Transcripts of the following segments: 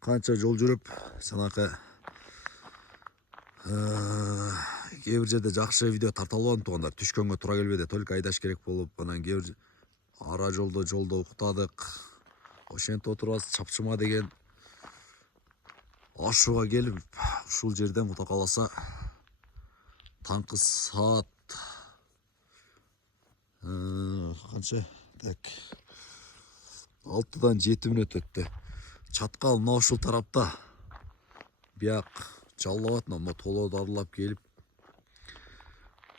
Kança жол жүрүп, жанакы кээ бир жерде жакшы видео тарта албадым туугандар. Түшкөнгө туура келбеди, только айдаш керек болуп, анан кээ бир ара жолдо уктадык. Ошентип отурабыз, Чапчыма деген ашууга келип, ушул жерден Кудай кааласа таңкы саат канча? Так. 6-дан 7 мүнөт өттү. Чаткал мына ушул тарапта. Бияк жаллап атына, мына толоо дарылап келип,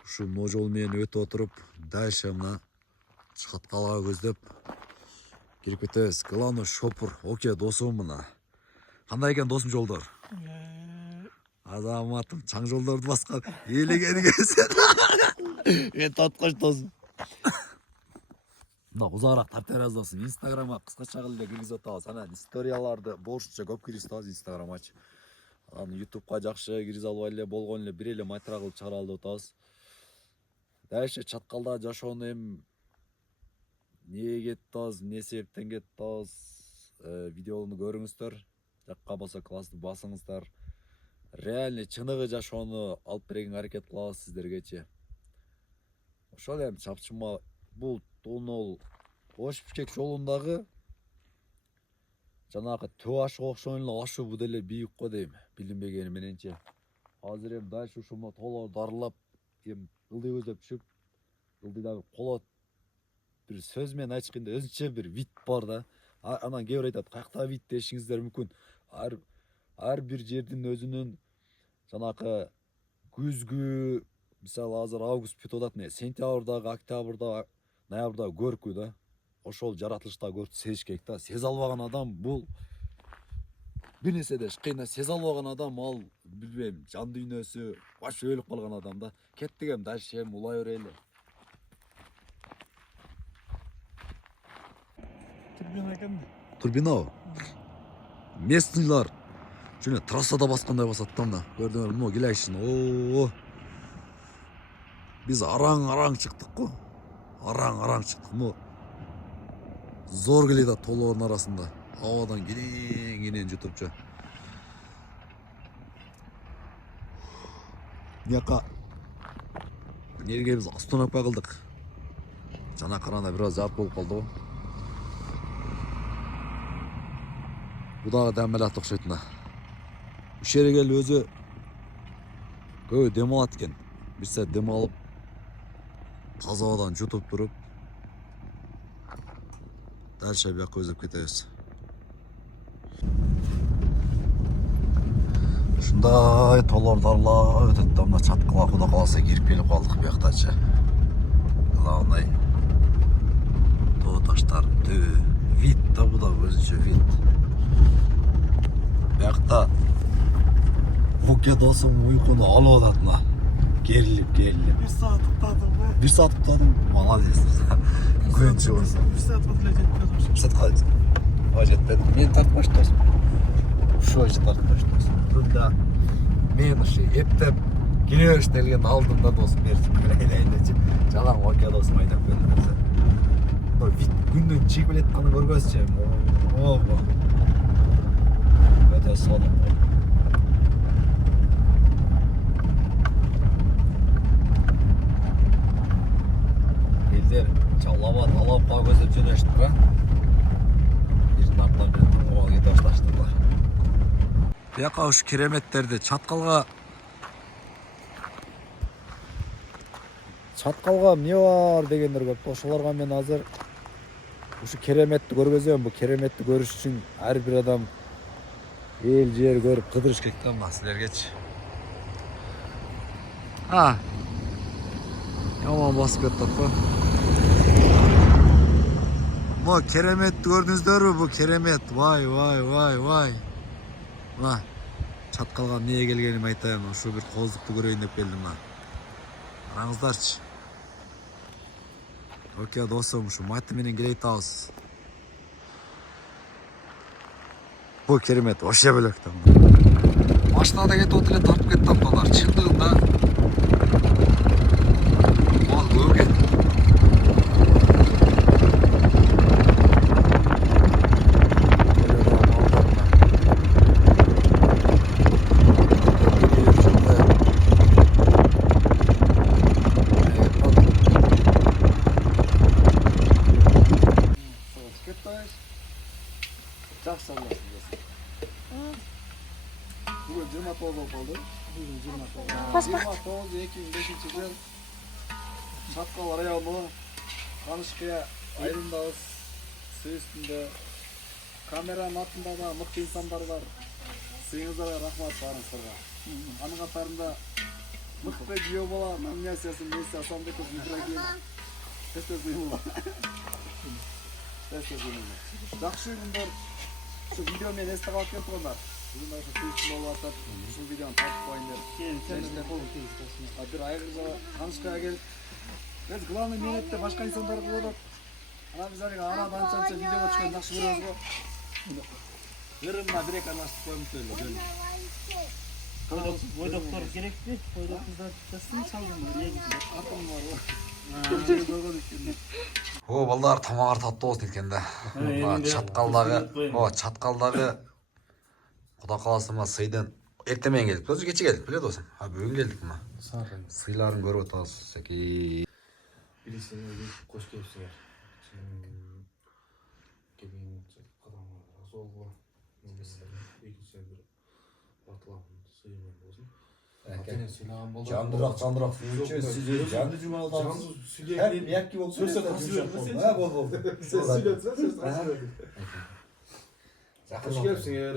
ушу могу жол менен өтүп отуруп, дальше мына чаткалга көздөп кирип кетебиз. Главный шопур. Оке, досум мына. Кандай экен досум жолдор? Азаматым, чаң жолдорду баскан. Элеген экенсиң. Мен таткоч досум. Мына узагыраак тарта беребиз досум. Инстаграмга кыскача эле киргизип атабыз. Анан историяларды бошча көп киргизип атабыз Инстаграмгачы. Анан YouTubeга жакшы киргизе албай эле болгон эле бир эле материал кылып чыгара алып атабыз. Дальше чаткалда жашоону эми эмнеге кетип атабыз, эмне себептен кетип атабыз, видеону көрүңүздөр. Жакка болсо классты басыңыздар. Реальный чыныгы жашоону алып берүүгө аракет кылабыз сиздергечи. Ошол эми Чапчыма бул тонол Ош Бишкек жолундагы жанагы төө ашууга окшогон эле ашуу бу деле бийик го дейм, билинбегени мененчи. Азыр эми дальше ушул толоо дарылап, эми ылдый көздөп түшүп, ылдыйдагы колот бир сөз менен айтышканда өзүнчө бир вид бар да. Анан кээ бир айтат, каяктагы вид дешиңиздер мүмкүн. Ар бир жердин өзүнүн жанакы күзгү, мисалы азыр август бүтүп атат, сентябрдагы, октябрда, ноябрдагы көркү да. Ошол жаратылышта көрүп сезиш керек да. Сезе албаган адам бул бир нерсе деш кыйын. Сезе албаган адам ал билбейм, жан дүйнөсү баш өлүп калган адам да. Кеттик эми дальше эми улай берели. Турбина экен. Турбина. Местныйлар жөн трассада баскандай басат да мына. Көрдүңөр, мына келейшин. Оо. Биз араң чыктык го. Араң чыктык. Мына зор келет да толоонун арасында. Абадан кенен jutupчу. Мияка нерге биз остановка кылдык. Жана каранда бир аз жарык болуп калды го. Бу дагы дамелат окшойт мына. Ушул жерге келип өзү көбү дем алат экен. Бир саат дем алып, таза абадан жутуп туруп, дальше бияка көздөп кетебиз. Ушундай толор дарлап өтөт да, мына чаткалга Кудай кааласа кирип келип калдык бияктачы. Главный тоо таштар түбү. Вид да бу да өзүнчө вид. Биякта Оке досум уйкуну алып атат мына. Керилип. 1 саат уктадым да. 1 саат уктадым. Молодец. Көңчү болсо. 1 саатка деле жетпедим. 1 саатка жетпеди. Мен тартпаш досум. Ушул тартпаш досум. Бunda мен ушу эптеп келе бериштелген алдымда досум берип элейинчи. Жалаң Оке досум айдап келди. Бул вид күндүн чыгып келатканын көргөзчү. Ого. Өтө сонун. Элдер Жаллабад, Алапка көздөп жөнөштү да. Бирин артынан бирин кете башташтылар. Бияка ушу кереметтерди чаткалга эмне бар дегендер көп. Ошолорго мен азыр ушу кереметти көргөзөм. Бу кереметти көрүш үчүн ар бир адам эл жер көрүп кыдырыш керек да мына силергечи. Яман басып кетип го. Бу кереметти көрдүңүздөрбү? Бу керемет. Вай. Мына чаткалга эмнеге келгеними айтайын. Ушу бир коздукту көрөйүн деп келдим мына. Караңыздарчы. Оке досум, ушу мати менен келе атабыз. Бу керемет вообще бөлөк да. Машинада кетип отур эле тартып кетти апталар. Чындыгында ал көбү жақсы жамыласың досым. Бүгін 29 болып қалды. Бүгін 29. 29-2005 жыл. Шатқал районы, Қанышқия айылындамыз. Су үстінде камераның артында да мықты инсандар бар. Сыйыңыздарға рахмат барыңыздарға. Аның қатарында мықты био бола, номинациясын Месси Асанбеков Ибрагим. Тез ұйымыла. Тез ұйымыла. Жақсы ұйымдар, şu videoмен есті қалып кеп тұрғандар. Бүгін су үстінде болып атып, şu видеоны тартып қойыңдар. Bir айғыр жала Қанышқияға келіп, біз главный минетте башқа инсандар болады. Ана біз әлгі арада анша видеоға түшкен жақсы көреміз ғой. Бірімна бір-екі анаштық қойымыз төлі. Ойдоқтар керек пе? Ойдоқтар жасын салдым ба? Атым бар ғой. О, балдар тамағар татты болсын еткенде. Чатқалдағы құда қаласы ма сыйдың ертемен келдік. Өзі кече келдік, біледі осым. Бүгін келдік ма? Сыйларын көріп отырғыз. Сәкей. Білесіңе қош келіпсіңер. Келген қадамға разы олға. Екінші бір батылағын сыйымен болсын. Атенен сыйлаған болды. Жандырақ. Жанды жұмалдамыз. Hem yakki oldu. Söz kasıyor. Ha bol. Söz Қош келіпсіңер.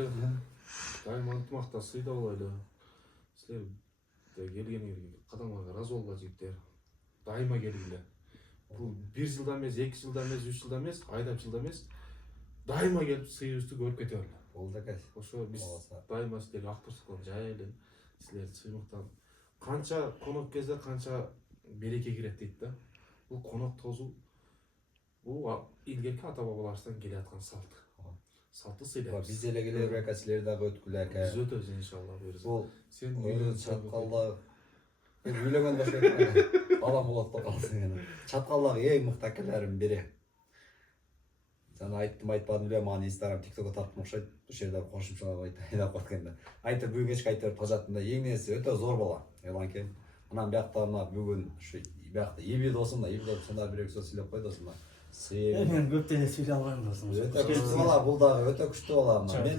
Дайым ынтымақта сыйда олайды. Сіздер келгеніңерге қадамға разы олға жігіттер. Дайыма келгілі. Бұл 1 жылда емес, 2 жылда емес, 3 жылда емес, айдап жылда емес. Дайыма келіп сыйыңызды көріп кете олды. Oldu kız. Ошо біз дайыма сіздерге ақтырсықлар жайлы. Сіздерді сыймықтан. Қанша қонақ кезде қанша береке кіреді дейді да. Бұл қонақ тозу, бұл илгерки ата-бабалардан келе жатқан салт. Салты сыйлаймыз. Biz ele gelir rekasileri daha ötküler ki. Biz өтөбүз иншалла бұйырса. Ол Сен çatkalda Ülemen başka adam olatta kalsın yani. Çatkallar en mıқты akılların biri. Sana айтпадым бе, маған Instagram, TikTok'a тарттым ұқсайды. Бұл жерде қошымшалап айтып қойғанда. Айтып бүгін кешкі айтып тажатында ең несі өте зор бола. Елан кен. Анан бияқтарына бүгін бияқта ебе досымда, сонда бір-екі сөз сөйлеп қой досымда. Мен көптен сөйлей алғаным досым. Өте күшті бола, бұл дағы өте күшті бола. Мен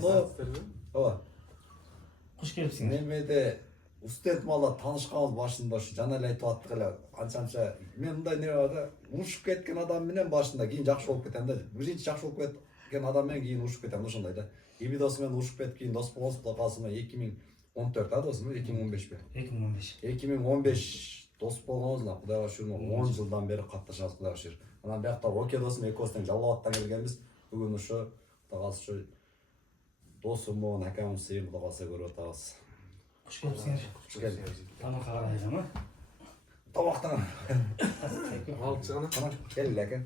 Қош келіпсің. Мен де Устет мала танышқанымыз башында жана эле айтып аттык эле анча мен мындай не бар да ушуп кеткен адам менен башында кийин жакшы болуп кетем да биринчи жакшы болуп кеткен адам менен кийин ушуп кетем ошондой да эби досу менен ушуп кетип кийин дос болсуп калсам 2014 а досум 2015 2015 2015 дос болгонбуз кудайга шүгүр 10 жылдан бери катташабыз кудайга шүгүр анан биякта оке досум экөөбүз тең жалал абадтан келгенбиз бүгүн ошо кудайга калса ошо досумун акамдын сыйын кудайга калса көрүп атабыз. Қош келіпсіңер. Тамаққа қарайды ма? Тамақтан. Алып шығана. Келді әкем.